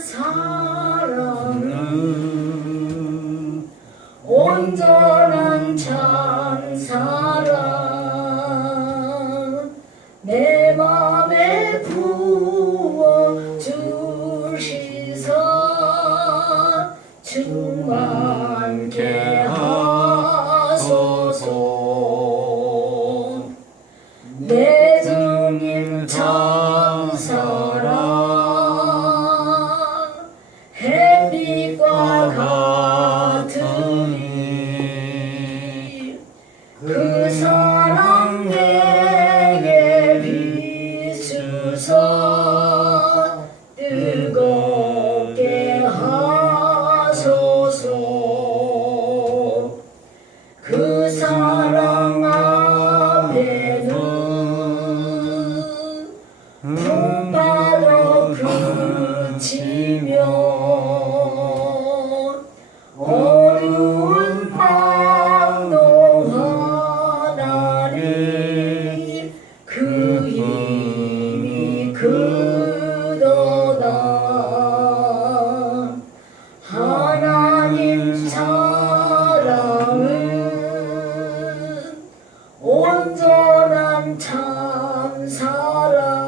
사랑은 온전한 참 사랑 내 맘에 부어 주시사 충만케 하소서. 내 주님 참 사랑 햇빛과 같으니 그 사랑 내게 비추사 뜨겁게 하소서. 그 사랑 앞에는 품바로 그치며 어려운 밤도 하나니 그 힘이 크도다. 하나님 사랑은 온전한 참 사랑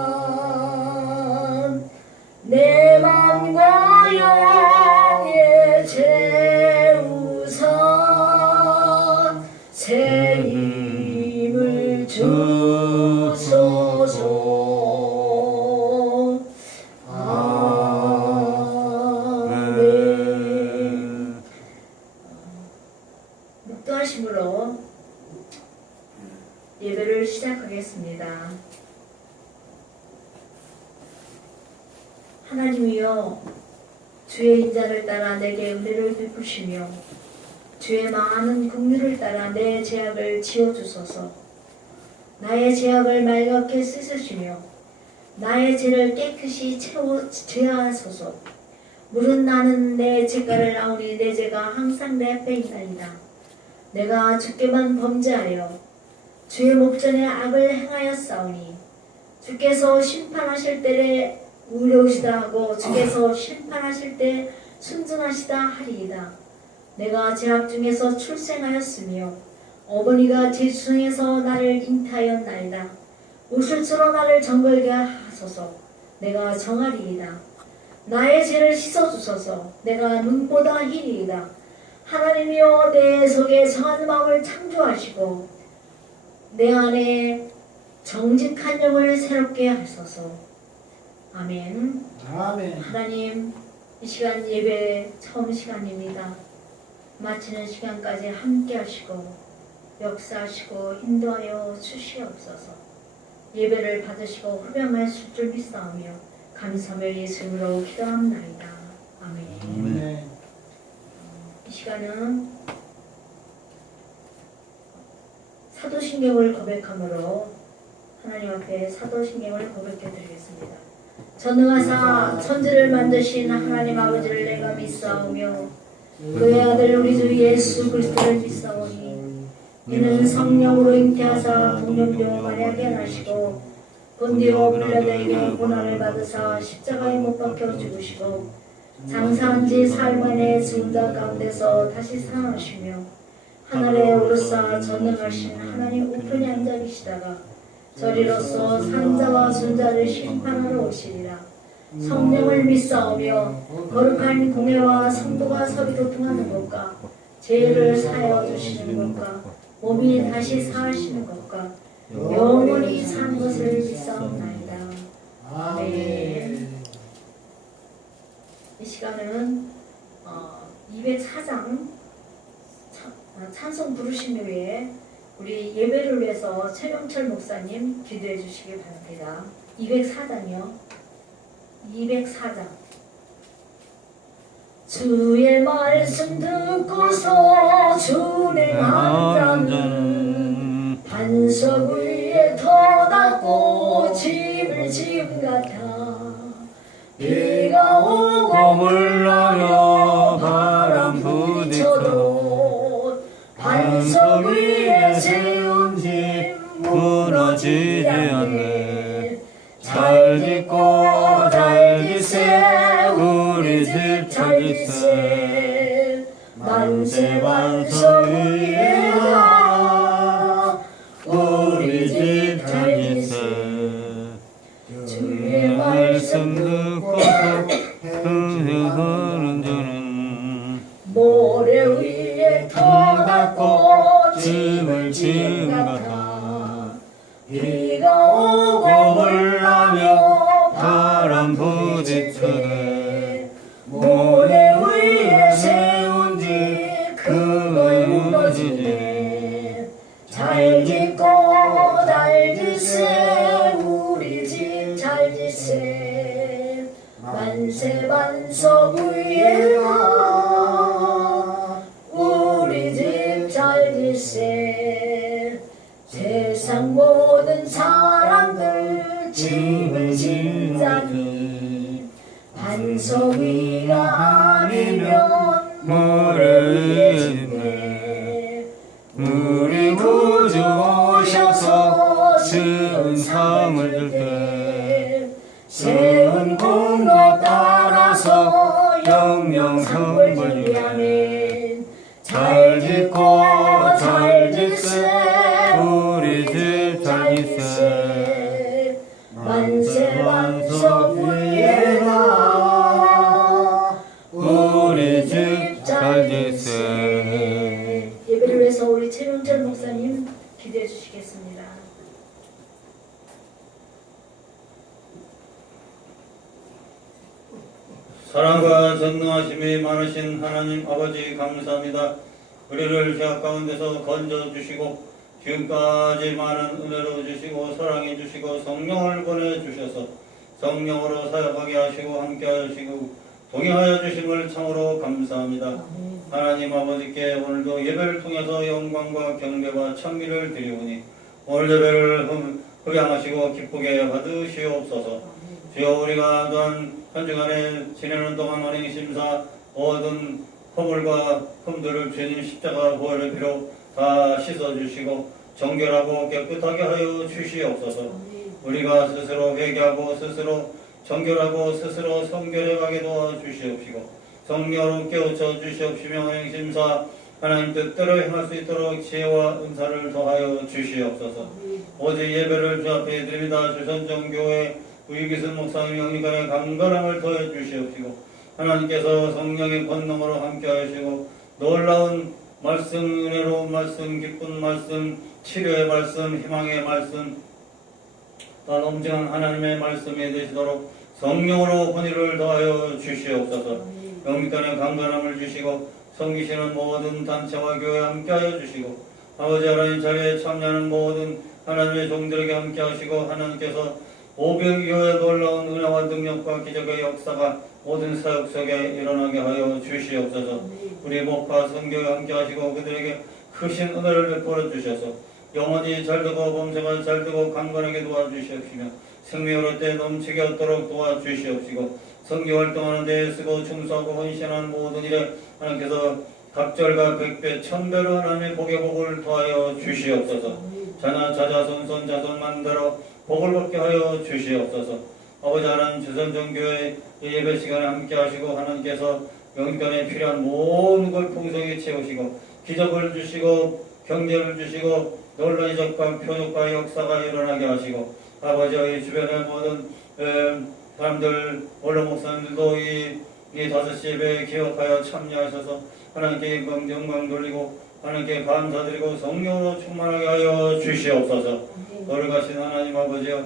내 맘과 영에 채우사 새 힘을 주소서. 아멘. 묵도하심으로 예배를 시작하겠습니다. 하나님이여, 주의 인자를 따라 내게 은혜를 베푸시며 주의 많은 긍휼을 따라 내 죄악을 지어주소서. 나의 죄악을 말갛게 씻으시며 나의 죄를 깨끗이 제하소서. 물은 나는 내 죄가를 아우니 내 죄가 항상 내 앞에 있나이다. 내가 주께만 범죄하여 주의 목전에 악을 행하였사오니 주께서 심판하실 때에 의로우시다 하고 주께서 심판하실 때 순전하시다 하리이다. 내가 죄악 중에서 출생하였으며 어머니가 제 중에서 나를 잉태하였나이다. 우슬초로 나를 정결게 하소서. 내가 정하리이다. 나의 죄를 씻어주소서. 내가 눈보다 희리이다. 하나님이여, 내 속에 정한 마음을 창조하시고 내 안에 정직한 영을 새롭게 하소서. 아멘. 아멘. 하나님, 이 시간 예배 처음 시간입니다. 마치는 시간까지 함께 하시고 역사하시고 인도하여 주시옵소서. 예배를 받으시고 흡양하실 줄 믿사오며 감사함을 예수님으로 기도합나이다. 아멘. 아멘. 이 시간은 사도신경을 고백함으로 하나님 앞에 사도신경을 고백해 드리겠습니다. 전능하사 천지를 만드신 하나님 아버지를 내가 믿사오며 그의 아들 우리 주 예수 그리스도를 믿사오니 이는 성령으로 잉태하사 동년병 마리아에게 나시고 본디오 빌라도에게 고난을 받으사 십자가에 못 박혀 죽으시고 장사한 지 사흘 만에 죽은 자 가운데서 다시 살아나시며 하늘에 오르사 전능하신 하나님 우편에 앉아 계시다가 저리로서 산자와 순자를 심판하러 오시리라. 성령을 믿사오며 거룩한 공회와 성도가 서로 교통하는 것과 죄를 사하여 주시는 것과 몸이 다시 사하시는 것과 영원히 산 것을 믿사옵나이다. 아멘. 이 시간은 204장 찬송 부르심 외에 우리 예배를 위해서 최명철 목사님 기도해 주시기 바랍니다. 204장이요. 204장. 주의 말씀 듣고서 준행한 자는 반석 위에 터닫고 집을 지은 같아. 비가 오고 물나며 바람 부딪혀도 반석 위에 세운 집 무너지지 않네. 잘 짓고 잘 지세 우리 우리 집 찾으세 만세 반석 위에다 우리 집 찾으세 주의 말씀 듣고서 흥하는 자는 모래 위에 터갖고 짐을 짐 짐 같아 같아 비가 오고 올라며 바람 부딪히네 모래 위에 세운 집 그걸 무너지네 잘 짓고 잘 짓세 우리 집 잘 짓세 만세 반석 위에가 우리 집 잘 짓세 세상 모든 사람들 집을 짓자니 반석 위가 아니면 모래 위에 짓네 우리 구주 오셔서 지은 상을 들때 세운 공로 따라서 영영상을 위하네 잘 짓고 잘 짓세 우리 집 잘 짓세 만세 반석 위에가 우리 집 잘 짓세 예배를 위해서 우리 최명철 목사님 기도해 주시겠습니다. 사랑과 전능하심이 많으신 하나님 아버지 감사합니다. 우리를 죄악 가운데서 건져주시고 지금까지 많은 은혜로 주시고 사랑해 주시고 성령을 보내주셔서 성령으로 사역하게 하시고 함께 하시고 동행하여 주심을 참으로 감사합니다. 하나님 아버지께 오늘도 예배를 통해서 영광과 경배와 찬미를 드리오니 오늘 예배를 흠양하시고 기쁘게 받으시옵소서. 주여 우리가 또한 한 주간에 지내는 동안 언행심사 모든 허물과 흠들을 주님 십자가 보혈의 피로 다 씻어주시고 정결하고 깨끗하게 하여 주시옵소서. 우리가 스스로 회개하고 스스로 정결하고 스스로 성결해가게 도와주시옵시고 성령으로 깨우쳐 주시옵시며 언행심사 하나님 뜻대로 행할 수 있도록 지혜와 은사를 더하여 주시옵소서. 오직 예배를 주 앞에 드립니다. 주선정교회 우이기순 목사님 영리간의 강건함을 더해 주시옵시고 하나님께서 성령의 권능으로 함께 하시고 놀라운 말씀, 은혜로운 말씀, 기쁜 말씀, 치료의 말씀, 희망의 말씀 다 넘치는 하나님의 말씀이 되시도록 성령으로 권위를 더하여 주시옵소서. 영리간의 강건함을 주시고 섬기시는 모든 단체와 교회에 함께하여 주시고 아버지 하나님 자리에 참여하는 모든 하나님의 종들에게 함께하시고 하나님께서 오병이교의 놀라운 은혜와 능력과 기적의 역사가 모든 사역 속에 일어나게 하여 주시옵소서. 우리 목파 성교에 함께하시고 그들에게 크신 은혜를 베풀어 주셔서 영원히 잘되고 범사가 잘되고 강건하게 도와주시옵시며 생명으로 때 넘치게 얻도록 도와주시옵시고 성교 활동하는 데 쓰고 충성하고 헌신하는 모든 일에 하나님께서 갑절과 백배 천배로 하나님의 복의 복을 더하여 주시옵소서. 자나 자자손 손자손 만들어 복을 받게 하여 주시옵소서. 아버지 하나님 주선정교회 예배 시간에 함께 하시고 하나님께서 영육간에 필요한 모든 걸 풍성히 채우시고 기적을 주시고 경제를 주시고 놀라운 이적과 표적과 역사가 일어나게 하시고 아버지의 주변의 모든 사람들 원로 목사님들도 이 5시 예배에 기억하여 참여하셔서 하나님께 영광 돌리고 하나님께 감사드리고 성령으로 충만하게 하여 주시옵소서. 노력하신 하나님 아버지여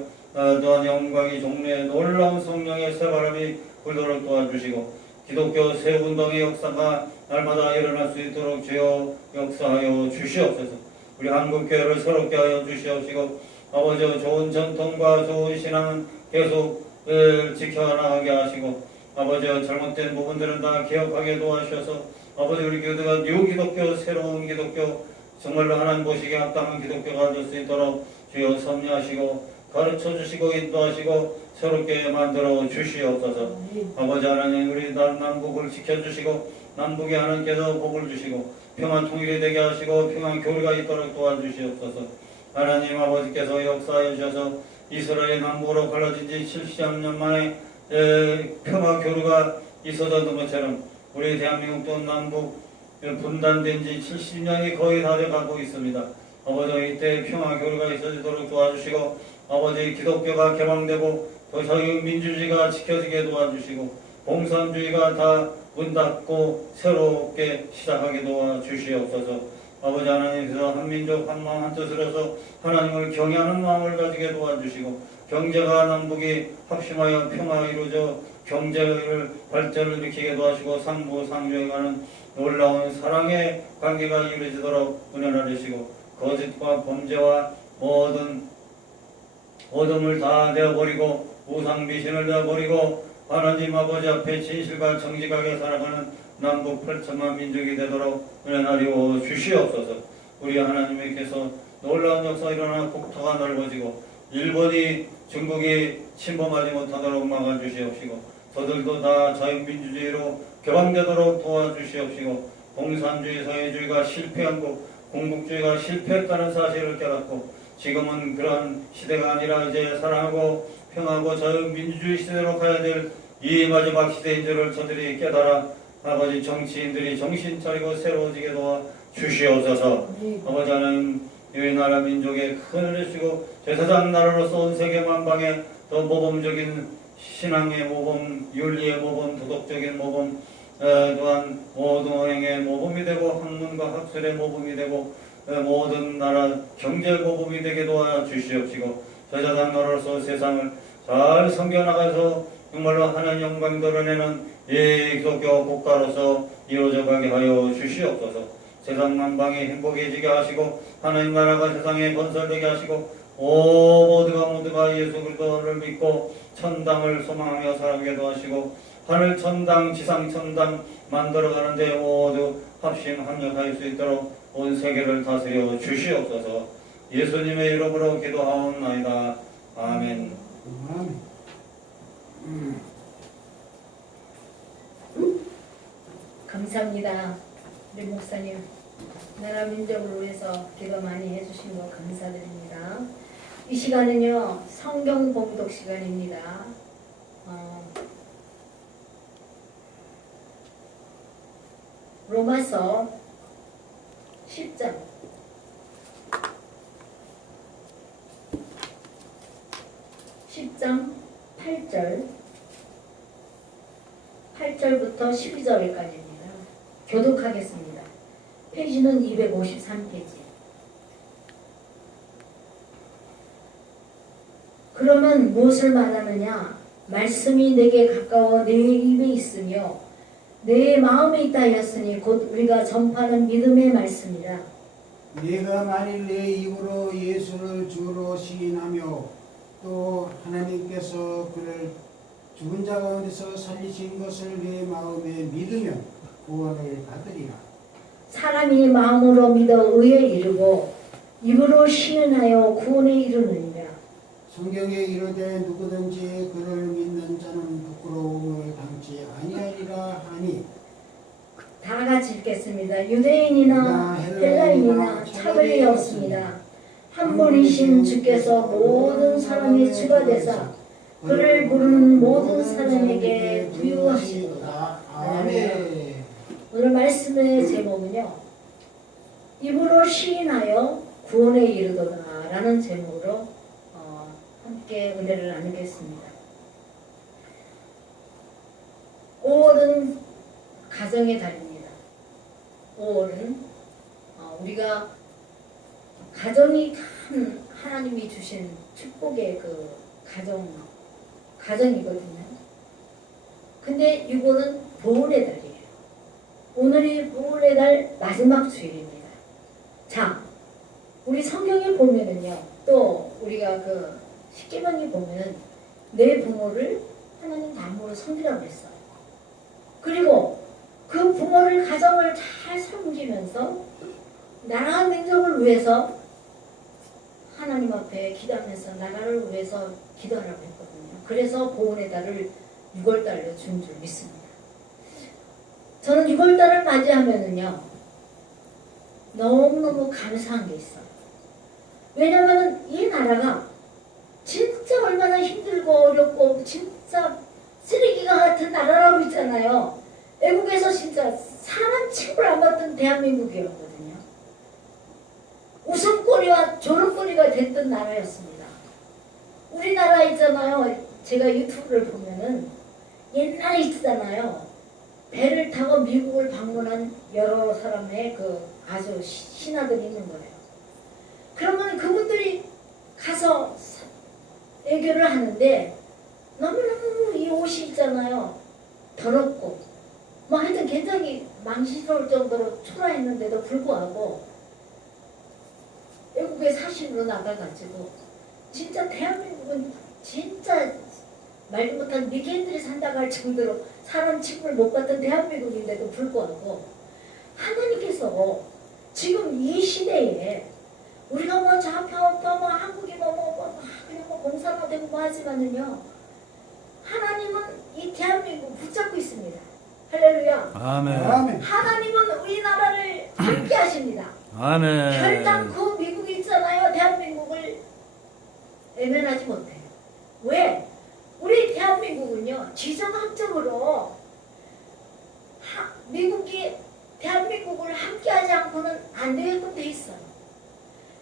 또한 영광이 종래에 놀라운 성령의 새바람이 불도록 도와주시고 기독교 새 운동의 역사가 날마다 일어날 수 있도록 주여 역사하여 주시옵소서. 우리 한국교회를 새롭게 하여 주시옵시고 아버지여 좋은 전통과 좋은 신앙은 계속 지켜나가게 하시고 아버지여 잘못된 부분들은 다 기억하게 도와주셔서 아버지 우리 교회가 뉴 기독교 새로운 기독교 정말로 하나님 보시기에 합당한 기독교가 될 수 있도록 주여 섭리하시고 가르쳐 주시고 인도하시고 새롭게 만들어 주시옵소서. 아버지 하나님 우리 남북을 지켜주시고 남북에 하나님께서 복을 주시고 평안 통일이 되게 하시고 평안 교류가 있도록 도와주시옵소서. 하나님 아버지께서 역사해 주셔서 이스라엘 남북으로 갈라진 지 70년 만에 평화 교류가 있어졌던 것처럼 우리 대한민국도 남북 분단된 지 70년이 거의 다 돼가고 있습니다. 아버지 이때 평화 교류가 있어지도록 도와주시고 아버지 기독교가 개방되고 더 자유 민주주의가 지켜지게 도와주시고 공산주의가 다 문 닫고 새롭게 시작하게 도와주시옵소서. 아버지 하나님께서 한민족 한마음 한뜻으로서 하나님을 경외하는 마음을 가지게 도와주시고 경제가 남북이 합심하여 평화가 이루어져 경제를 발전을 일으키게 도와주시고 상부상조에 가는 놀라운 사랑의 관계가 이루어지도록 은혜를 주시고 거짓과 범죄와 모든 어둠을 다 내어버리고 우상미신을 내어버리고 하나님 아버지 앞에 진실과 정직하게 살아가는 남북 8천만 민족이 되도록 은혜하리오 주시옵소서. 우리 하나님께서 놀라운 역사가 일어나 국토가 넓어지고 일본이 중국이 침범하지 못하도록 막아주시옵시고 저들도 다 자유민주주의로 개방되도록 도와주시옵시고 공산주의 사회주의가 실패한 것 공국주의가 실패했다는 사실을 깨닫고 지금은 그러한 시대가 아니라 이제 사랑하고 평화하고 자유민주주의 시대로 가야 될 이 마지막 시대인 줄을 저들이 깨달아 아버지 정치인들이 정신 차리고 새로워지게 도와 주시옵소서. 아버지 하나님 이 나라 민족에 큰 은혜를 주시고 제사장 나라로서 온 세계 만방에 더 모범적인 신앙의 모범, 윤리의 모범, 도덕적인 모범 또한 모든 어행의 모범이 되고 학문과 학술의 모범이 되고 모든 나라 경제 모범이 되게 도와주시옵시고 제사장 나라로서 세상을 잘 섬겨나가서 정말로 하나님 영광 드러내는 이 기독교 국가로서 이루어져 가게 하여 주시옵소서. 세상 만방에 행복해지게 하시고 하나님 나라가 세상에 건설되게 하시고 모두가 예수 그리스도를 믿고 천당을 소망하며 살아가게도 하시고 하늘 천당 지상 천당 만들어가는데 모두 합심 합력할 수 있도록 온 세계를 다스려 주시옵소서. 예수님의 이름으로 기도하옵나이다. 아멘. 감사합니다. 우리 목사님 나라 민족을 위해서 기도 많이 해주신 거 감사드립니다. 이 시간은요 성경 봉독 시간입니다. 로마서 10장 8절부터 12절까지입니다. 교독하겠습니다. 페이지는 253페이지. 그러면 무엇을 말하느냐? 말씀이 내게 가까워 내 입에 있으며 내 마음에 있다 하였으니 곧 우리가 전파하는 믿음의 말씀이라. 네가 만일 내 입으로 예수를 주로 시인하며 또 하나님께서 그를 죽은 자 가운데서 살리신 것을 내 마음에 믿으면 구원을 받으리라. 사람이 마음으로 믿어 의에 이르고 입으로 시인하여 구원에 이르느니라. 성경에 이르되 누구든지 그를 믿는 자는 부끄러움을 당치 아니하리라 하니. 다 같이 읽겠습니다. 유대인이나 헬라인이나 차별이 없습니다. 한 분이신 주께서 모든 사람이 주가 되사 그를 부르는 모든 사람에게 부유하시도다. 아멘. 오늘 말씀의 제목은요. 입으로 시인하여 구원에 이르도다 라는 제목으로 함께 은혜를 나누겠습니다. 5월은 가정의 달입니다. 5월은 우리가 가정이 큰 하나님이 주신 축복의 그 가정이거든요. 근데 이거는 보훈의 달이에요. 오늘이 보훈의 달 마지막 주일입니다. 자, 우리 성경에 보면은요, 또 우리가 그 십계명에 보면은 내 부모를 하나님 다음으로 섬기라고 했어요. 그리고 그 부모를 가정을 잘 섬기면서 나라 민족을 위해서 하나님 앞에 기도하면서 나라를 위해서 기도하라고 했거든요. 그래서 보훈의 달을 6월달로 준 줄 믿습니다. 저는 6월달을 맞이하면은요 너무너무 감사한 게 있어요. 왜냐면은 이 나라가 진짜 얼마나 힘들고 어렵고 진짜 쓰레기가 같은 나라라고 있잖아요. 외국에서 진짜 사람 취급을 안 받던 대한민국이었거든요. 웃음거리와 조롱거리가 됐던 나라였습니다. 우리나라 있잖아요. 제가 유튜브를 보면은 옛날에 있잖아요. 배를 타고 미국을 방문한 여러 사람의 그 아주 신하들이 있는 거예요. 그러면 그분들이 가서 애교를 하는데 너무너무 이 옷이 있잖아요. 더럽고 뭐 하여튼 굉장히 망신스러울 정도로 초라했는데도 불구하고 외국에 사신으로 나가가지고 진짜 대한민국은 진짜 말도 못한 미개인들이 산다고 할 정도로 사람 취급을 못 받던 대한민국인데도 불구하고 하나님께서 지금 이 시대에 우리가 뭐 좌파우파 뭐 한국이 그냥 뭐 공산화되고 뭐 하지만은요 하나님은 이 대한민국 붙잡고 있습니다. 할렐루야. 아멘. 아멘. 하나님은 우리나라를 함께 하십니다. 아멘. 결단코 미국이 있잖아요. 대한민국을 외면하지 못해요. 왜? 우리 대한민국은요 지정학적으로 미국이 대한민국을 함께하지 않고는 안 되게끔 돼 있어요.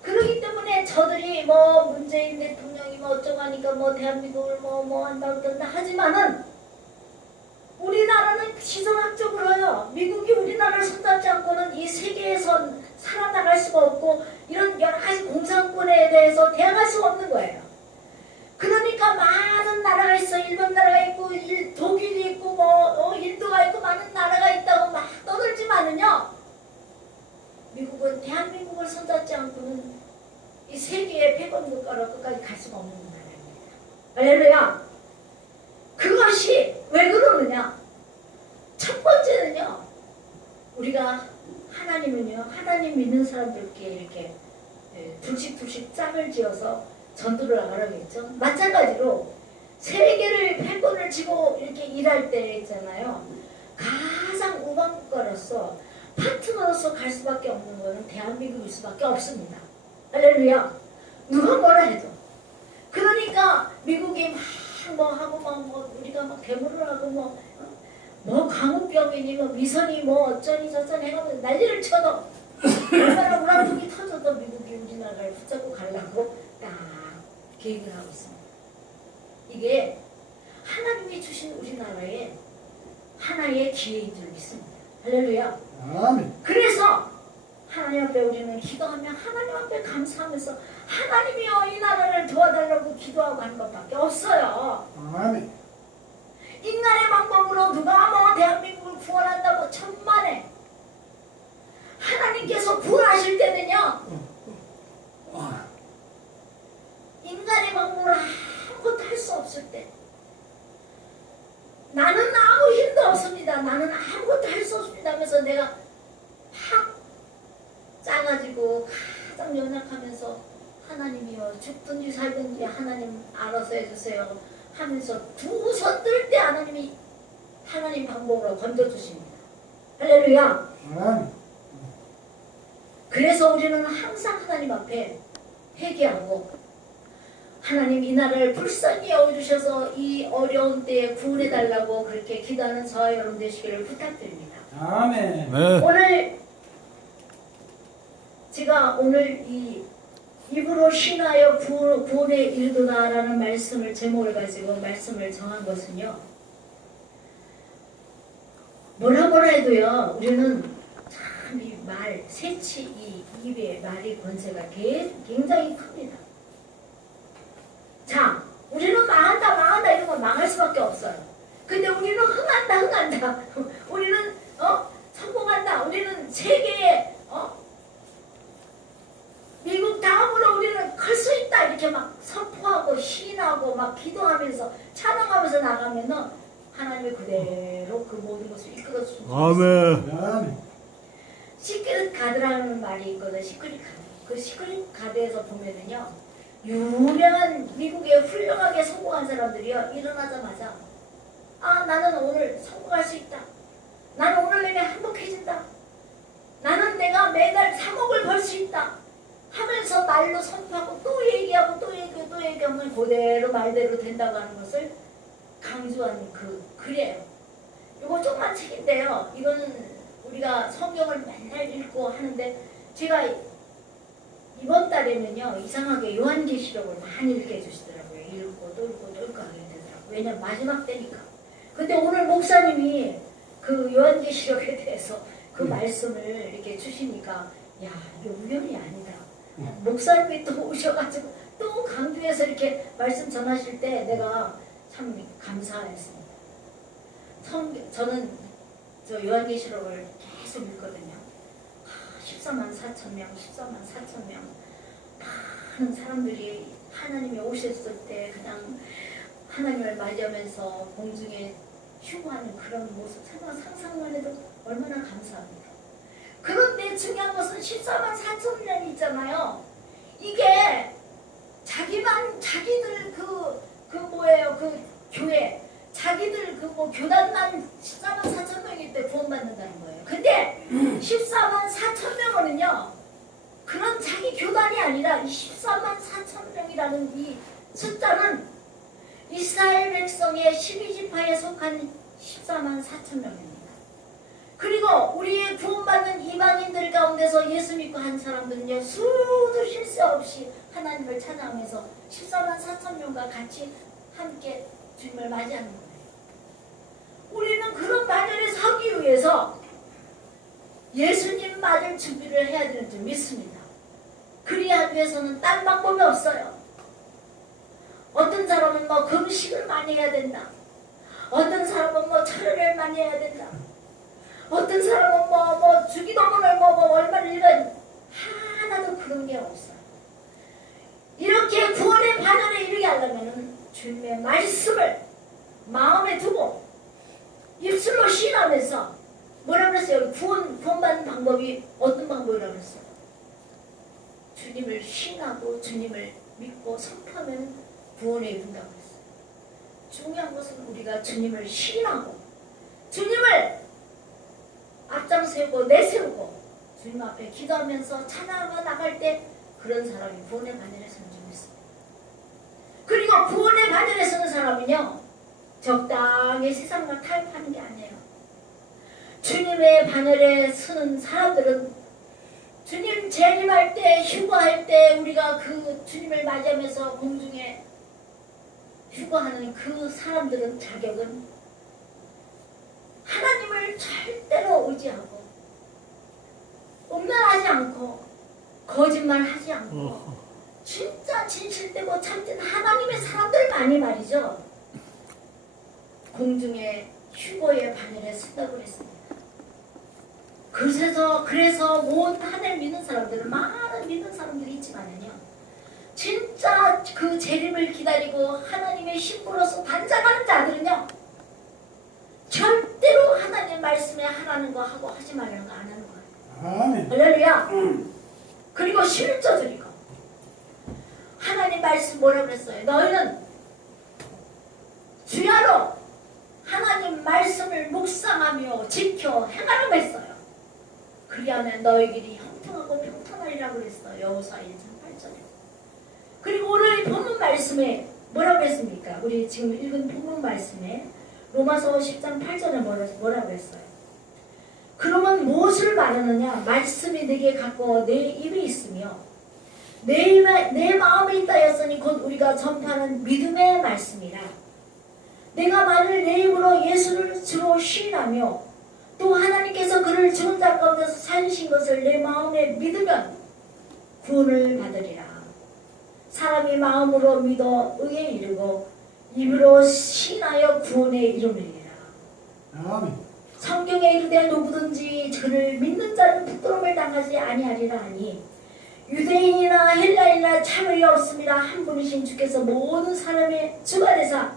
그렇기 때문에 저들이 뭐 문재인 대통령이 뭐 어쩌고 하니까 뭐 대한민국을 뭐 한다고 그런다 하지만은 우리나라는 지정학적으로요 미국이 우리나라를 손잡지 않고는 이 세계에서 살아나갈 수가 없고 이런 여러 가지 공산권에 대해서 대항할 수가 없는 거예요. 그러니까 많은 나라가 있어. 일본 나라가 있고 독일이 있고 뭐 인도가 있고 많은 나라가 있다고 막 떠들지만은요 미국은 대한민국을 손잡지 않고는 이 세계의 패권 국가로 끝까지 갈 수가 없는 나라입니다. 할렐루야. 그것이 왜 그러느냐? 첫 번째는요 우리가 하나님은요 하나님 믿는 사람들께 이렇게 둘씩 짝을 지어서 전도를 나가라고 했죠. 마찬가지로 세계를 패권을 쥐고 이렇게 일할 때 있잖아요. 가장 우방국가로서 파트너로서 갈 수밖에 없는 것은 대한민국일 수밖에 없습니다. 할렐루야. 누가 뭐라 해도. 그러니까 미국이 막 뭐 하고 뭐 우리가 막 괴물을 하고 뭐 광우병이니 뭐 미선이 뭐 어쩌니 저쩌니 해가지고 난리를 쳐도 얼마나 우라통이 터져도 미국이 우리나라를 붙잡고 가려고 딱 계획을 하고 있습니다. 이게 하나님이 주신 우리나라의 하나의 기회인 줄 믿습니다. 할렐루야. 아멘. 그래서 하나님 앞에 우리는 기도하며 하나님 앞에 감사하면서 하나님이여 이 나라를 도와달라고 기도하고 하는 것밖에 없어요. 아멘. 인간의 방법으로 누가 뭐 대한민국을 구원한다고 천만에 하나님께서 구원하실 때는요 인간의 방법으로 아무것도 할 수 없을 때 나는 아무 힘도 없습니다. 나는 아무것도 할 수 없습니다 하면서 내가 확 짜가지고 가장 연약하면서 하나님이요 죽든지 살든지 하나님 알아서 해주세요 하면서 두 손 뜰 때 하나님이 하나님 방법으로 건져주십니다. 할렐루야. 아멘. 그래서 우리는 항상 하나님 앞에 회개하고 하나님 이 나라를 불쌍히 여겨주셔서 이 어려운 때에 구원해달라고 그렇게 기도하는 저와 여러분 되시기를 부탁드립니다. 아멘. 네. 오늘 제가 이 입으로 신하여 구원에 이르도다라는 말씀을 제목을 가지고 말씀을 정한 것은요. 뭐라 해도요. 우리는 참 이 말, 새치 이 입의 말의 권세가 굉장히 큽니다. 자, 우리는 망한다 이러면 망할 수밖에 없어요. 근데 우리는 흥한다. 우리는 성공한다. 우리는 세계에 미국 다음으로 우리는 클 수 있다 이렇게 막 선포하고 시인하고 막 기도하면서 찬양하면서 나가면은 하나님이 그대로 그 모든 것을 이끌어 주십니다. 아멘. 아멘. 시크릿 가드라는 말이 있거든. 시크릿 가드. 그 시크릿 가드에서 보면은요 유명한 미국에 훌륭하게 성공한 사람들이요 일어나자마자 나는 오늘 성공할 수 있다. 나는 오늘 내가 행복해진다. 나는 내가 매달 3억을 벌 수 있다. 하면서 말로 선포하고 또 얘기하면 그대로 말대로 된다고 하는 것을 강조하는 그래요. 이거 조그만 책인데요. 이거는 우리가 성경을 맨날 읽고 하는데 제가 이번 달에는요 이상하게 요한계시록을 많이 읽게 해주시더라고요. 읽고 또 읽고 또 읽고 하게 되더라고요. 왜냐면 마지막 때니까. 근데 오늘 목사님이 그 요한계시록에 대해서 그 말씀을 이렇게 주시니까 야 이게 우연이 아니다. 목사님이 또 오셔가지고 또 강주에서 이렇게 말씀 전하실 때 내가 참 감사했습니다. 저는 저 요한계시록을 계속 읽거든요. 14만 4천 명, 14만 4천 명 많은 사람들이 하나님이 오셨을 때 그냥 하나님을 맞이하면서 공중에 휴거하는 그런 모습 상상만 해도 얼마나 감사합니까? 그런데 중요한 것은 14만 4천 명이 있잖아요. 이게 자기들 그 교회 자기들 교단만 14만 4천 명일 때 구원받는다는 거예요. 근데 14만 4천 명은요 그런 자기 교단이 아니라 이 14만 4천 명이라는 이 숫자는 이스라엘 백성의 12지파에 속한 14만 4천 명입니다. 그리고 우리의 구원받는 이방인들 가운데서 예수 믿고 한 사람들은요 수도 쉴 새 없이 하나님을 찬양하면서 14만 4천 명과 같이 함께 주님을 맞이하는 거예요. 우리는 그런 반열에 서기 위해서 예수님 맞을 준비를 해야 되는 줄 믿습니다. 그리하기 위해서는 딴 방법이 없어요. 어떤 사람은 뭐 금식을 많이 해야 된다. 어떤 사람은 뭐 철회를 많이 해야 된다. 어떤 사람은 뭐 주기도문을 뭐 얼마를 읽어야 하나도 그런 게 없어요. 이렇게 구원의 반열에 이르게 하려면 주님의 말씀을 마음에 두고 입술로 시인하면서 뭐라 그랬어요? 구원받는 방법이 어떤 방법이라고 그랬어요? 주님을 시인하고 주님을 믿고 선포하면 구원에 이른다고 했어요. 중요한 것은 우리가 주님을 시인하고 주님을 앞장세우고 내세우고 주님 앞에 기도하면서 찬양하며 나갈 때 그런 사람이 구원의 반열에 서는 줄 믿습니다. 그리고 구원의 반열에 서는 사람은요 적당히 세상과 타협하는 게 아니에요. 주님의 반열에 서는 사람들은 주님 재림할 때 휴거할 때 우리가 그 주님을 맞이하면서 공중에 휴거하는 그 사람들은 자격은 하나님을 절대로 의지하고 음란하지 않고 거짓말하지 않고 진짜 진실되고 참된 하나님의 사람들만이 말이죠. 공중에 휴거의 반열에 쓴다고 했습니다. 그래서 온 하늘 믿는 사람들은 많은 믿는 사람들이 있지만은요. 진짜 그 재림을 기다리고 하나님의 신부로서 단장하는 자들은요. 절대로 하나님 말씀에 하라는 거 하고 하지 말라는 거 안 하는 거예요. 아멘. 할렐루야. 그리고 실저들이고 하나님 말씀 뭐라고 그랬어요? 너희는 주야로 하나님 말씀을 묵상하며 지켜 행하라고 했어요. 그리하면 너희 길이 형통하고 평탄하리라고 그랬어요. 여호수아 1장 8절에. 그리고 오늘 본문 말씀에 뭐라고 했습니까? 우리 지금 읽은 본문 말씀에 로마서 10장 8절에 뭐라고 했어요? 그러면 무엇을 말하느냐? 말씀이 내게 가까워 내 입에 있으며 내 마음에 있다였으니 곧 우리가 전파하는 믿음의 말씀이라. 내가 만일 내 입으로 예수를 주로 시인하며 또 하나님께서 그를 죽은 자 가운데서 살리신 것을 내 마음에 믿으면 구원을 받으리라. 사람이 마음으로 믿어 의에 이르고 입으로 시인하여 구원에 이르느니라. 아멘. 성경에 이르되 누구든지 그를 믿는 자는 부끄러움을 당하지 아니하리라 하니 유대인이나 헬라인이나 차별이 없습니다. 한 분이신 주께서 모든 사람의 주가 되사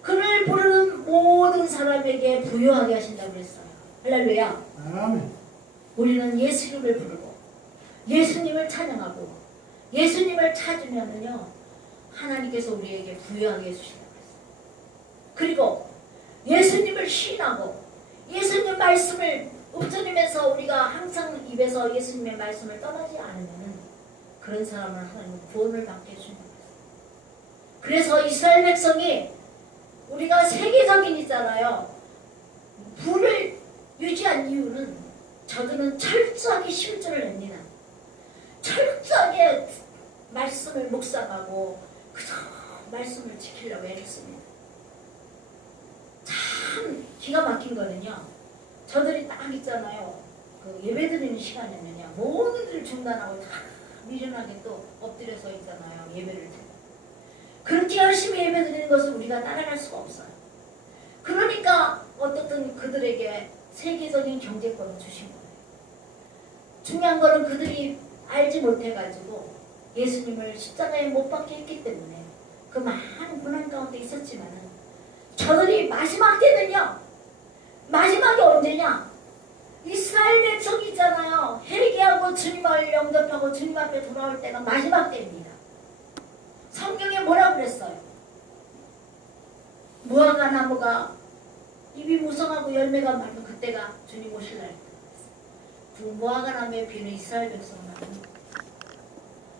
그를 부르는 모든 사람에게 부요하게 하신다고 그랬어요. 할렐루야. 아멘. 우리는 예수 이름을 부르고 예수님을 찬양하고 예수님을 찾으면은요 하나님께서 우리에게 부요하게 해주신다고 그랬어요. 그리고 예수님을 시인하고 예수님 말씀을 읊조리면서 우리가 항상 입에서 예수님의 말씀을 떠나지 않으면은 그런 사람은 하나님 구원을 받게 해준다고 했어요. 그래서 이스라엘 백성이 우리가 세계적인 있잖아요. 부를 유지한 이유는 저들은 철저하게 실주를 냅니다. 철저하게 말씀을 묵상하고 그저 말씀을 지키려고 애썼습니다. 참 기가 막힌 거는요. 저들이 딱 있잖아요. 그 예배드리는 시간이면요. 모든 일을 중단하고 다 미련하게 또 엎드려서 있잖아요. 예배를 드리고. 그렇게 열심히 예배드리는 것을 우리가 따라갈 수가 없어요. 그러니까 어떻든 그들에게 세계적인 경제권을 주신 거예요. 중요한 거는 그들이 알지 못해가지고 예수님을 십자가에 못 박게 했기 때문에 그 많은 고난 가운데 있었지만은 저들이 마지막 때는요. 마지막이 언제냐? 이스라엘 백성이 있잖아요. 회개하고 주님을 영접하고 주님 앞에 돌아올 때가 마지막 때입니다. 성경에 뭐라고 그랬어요? 무화과 나무가 잎이 무성하고 열매가 많은 그때가 주님 오실 날. 그 무화과 나무의 비는 이스라엘 백성만.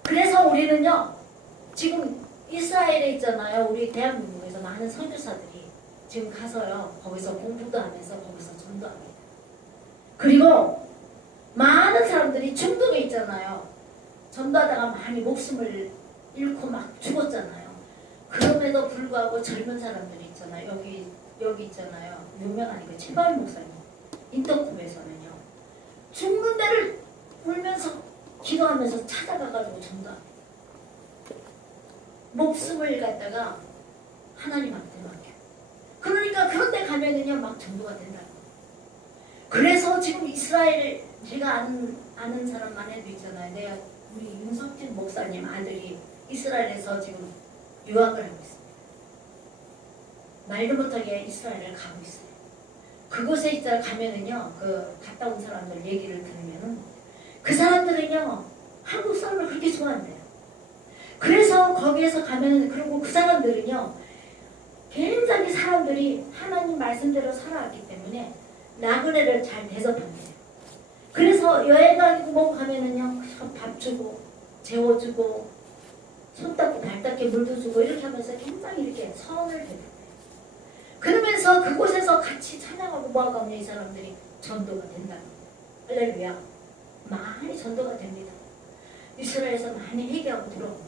그래서 우리는요. 지금 이스라엘에 있잖아요. 우리 대한민국에서 많은 선교사들이 지금 가서요. 거기서 공부도 하면서 거기서 전도합니다. 그리고 많은 사람들이 중동에 있잖아요. 전도하다가 많이 목숨을 잃고 막 죽었잖아요. 그럼에도 불구하고 젊은 사람들이 있잖아요. 여기 있잖아요. 유명한 그 최바울 목사님. 인터콤에서는요. 죽는 데를 울면서 기도하면서 찾아가가지고 전도합니다. 목숨을 갖다가 하나님한테 맡겨. 그러니까 그런 데 가면은요. 막 전도가 된다고. 그래서 지금 이스라엘 제가 아는 사람만 해도 있잖아요. 내가 우리 윤석진 목사님 아들이 이스라엘에서 지금 유학을 하고 있습니다. 말도 못하게 이스라엘을 가고 있어요. 그곳에 있다 가면은요, 그 갔다 온 사람들 얘기를 들으면은 그 사람들은요 한국 사람을 그렇게 좋아한대요. 그래서 거기에서 가면은 그리고 그 사람들은요 굉장히 사람들이 하나님 말씀대로 살아왔기 때문에 나그네를 잘 대접합니다. 그래서 여행 가고 뭐 가면은요 밥 주고 재워주고 손 닦고 발 닦게 물도 주고 이렇게 하면서 굉장히 이렇게 선을 베풀어요. 그러면서 그곳에서 같이 찬양하고 모아가면 이 사람들이 전도가 된다. 할렐루야. 많이 전도가 됩니다. 이스라엘에서 많이 회개하고 들어옵니다.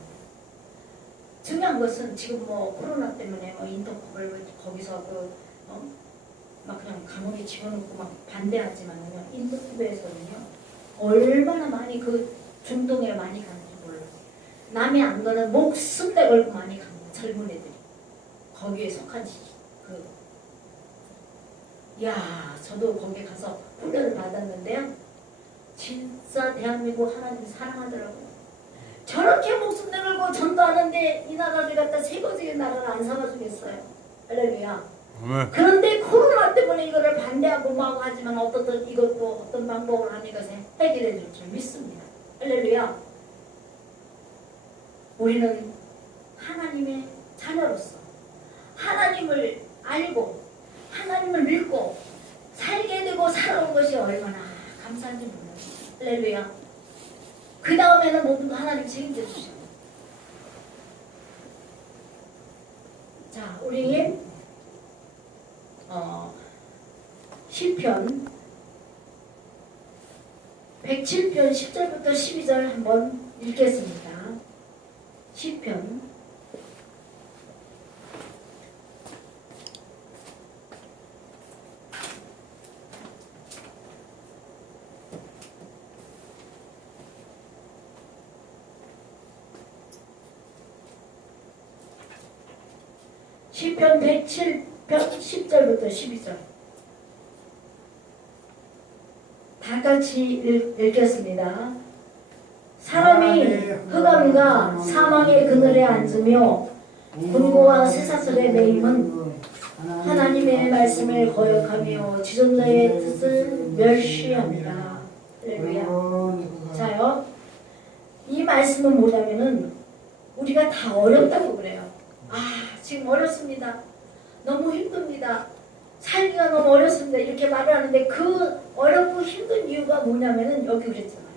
중요한 것은 지금 뭐 코로나 때문에 뭐 인터컵을 거기서 막 그냥 감옥에 집어넣고 막 반대하지만은요 인터컵에서는요 얼마나 많이 그 중동에 많이 가는지 몰라요. 남의 안 가는 목숨 내걸고 많이 갑니다. 젊은 애들이 거기에 속한 저도 거기 가서 훈련을 받았는데요. 진짜 대한민국 하나님 사랑하더라고요. 저렇게 목숨 내걸고 전도하는데 이 나라를 갖다 세계적인 나라를 안 삼아주겠어요. 할렐루야. 그런데 코로나 때문에 이거를 반대하고 뭐하고 하지만 이것도 어떤 방법을 하는 것에 해결해 줄 줄 믿습니다. 할렐루야. 우리는 하나님의 자녀로서 하나님을 알고 하나님을 믿고 살게 되고 살아온 것이 얼마나 감사한지 몰라요. 할렐루야. 그 다음에는 모든 거 하나님 책임져 주시고. 자, 우리 시편 107편 10절부터 12절 한번 읽겠습니다. 시편 107편 10절부터 12절 다 같이 읽겠습니다. 사람이 흑암과 사망의 그늘에 앉으며 분고와 쇠사슬에 매임은 하나님의 말씀을 거역하며 지존자의 뜻을 멸시합니다. 할렐루야. 자요, 이 말씀은 뭐냐면은 우리가 다 어렵다고 그래요. 지금 어렵습니다. 너무 힘듭니다. 살기가 너무 어렵습니다. 이렇게 말을 하는데 그 어렵고 힘든 이유가 뭐냐면은 여기 그랬잖아요.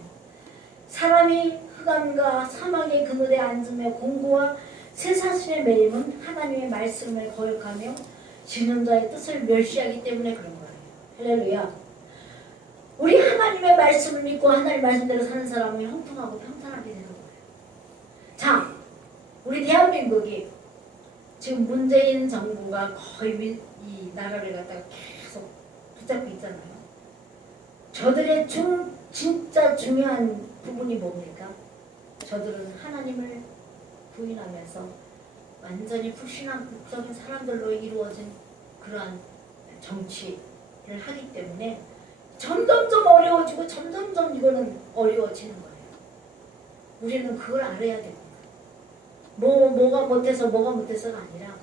사람이 흑암과 사막의 그늘에 앉으며 공고와 쇠사슬에 매임은 하나님의 말씀을 거역하며 지는 자의 뜻을 멸시하기 때문에 그런 거예요. 할렐루야. 우리 하나님의 말씀을 믿고 하나님 말씀대로 사는 사람은 형통하고 평탄하게 되는 거예요. 자, 우리 대한민국이 지금 문재인 정부가 거의 이 나라를 갖다가 계속 붙잡고 있잖아요. 저들의 진짜 중요한 부분이 뭡니까? 저들은 하나님을 부인하면서 완전히 불신앙적인 사람들로 이루어진 그러한 정치를 하기 때문에 점점점 어려워지고 점점점 이거는 어려워지는 거예요. 우리는 그걸 알아야 됩니다. 뭐가 못해서가 아니라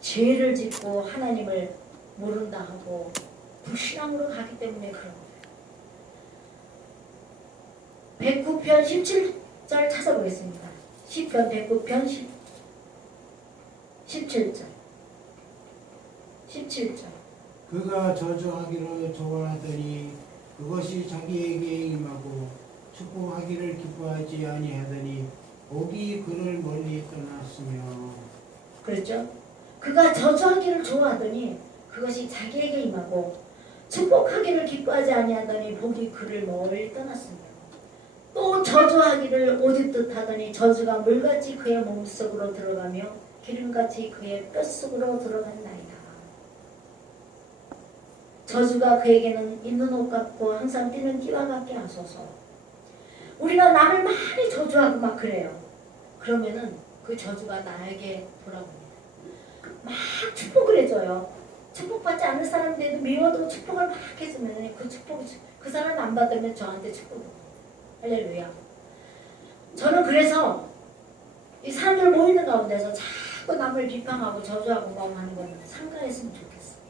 죄를 짓고 하나님을 모른다 하고 불신앙으로 가기 때문에 그런 거예요. 109편 17절 찾아보겠습니다. 시편 109편 17절. 그가 저주하기를 좋아하더니 그것이 자기에게 임하고 축복하기를 기뻐하지 아니하더니 복이 그를 멀리 떠났으며. 그렇죠? 그가 저주하기를 좋아하더니 그것이 자기에게 임하고 축복하기를 기뻐하지 아니하더니 복이 그를 멀리 떠났으며. 또 저주하기를 오직 듯하더니 저주가 물같이 그의 몸속으로 들어가며 기름같이 그의 뼛속으로 들어간나이다. 저주가 그에게는 입는 옷 같고 항상 뛰는 띠와 같게 하소서. 우리가 남을 많이 저주하고 막 그래요. 그러면은 그 저주가 나에게 돌아옵니다. 막 축복을 해줘요. 축복받지 않는 사람들도 미워도 축복을 막 해주면 그 사람 안 받으면 저한테 축복을 합니다. 할렐루야. 저는 그래서 이 사람들 모이는 가운데서 자꾸 남을 비판하고 저주하고 막 하는 건 삼가했으면 좋겠어.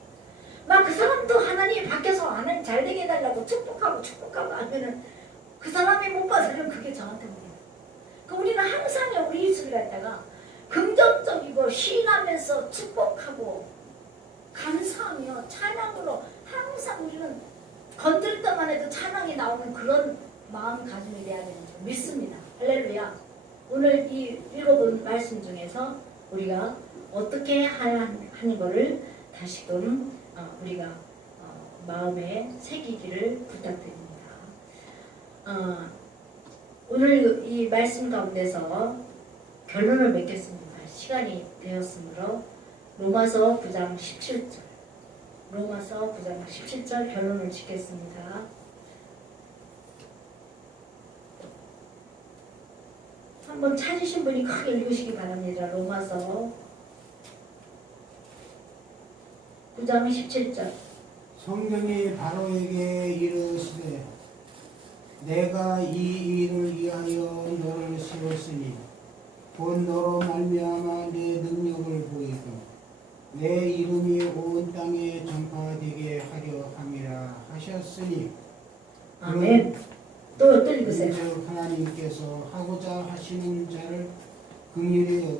막 그 사람도 하나님이 밖에서 하나님 잘 되게 해달라고 축복하고 하면은 그 사람이 못 받으면 그게 저한테 오는. 그 우리는 항상 우리 입술을 갖다가 긍정적이고 시인하면서 축복하고 감사하며 찬양으로 항상 우리는 건들 때만 해도 찬양이 나오는 그런 마음가짐이 돼야 되는 줄 믿습니다. 할렐루야. 오늘 이 읽어본 말씀 중에서 우리가 어떻게 하는 것을 다시금 우리가 마음에 새기기를 부탁드립니다. 오늘 이 말씀 가운데서 결론을 맺겠습니다. 시간이 되었으므로 로마서 9장 17절 결론을 짓겠습니다. 한번 찾으신 분이 크게 읽으시기 바랍니다. 로마서 9장 17절. 성경이 바로에게 이르시되 내가 이 일을 위하여 너를 세웠으니 곧 너로 말미암아 내 능력을 보이고 내 이름이 온 땅에 전파되게 하려 함이라 하셨으니. 아멘. 또 읽으세요. 하나님께서 하고자 하시는 자를 긍휼히 여기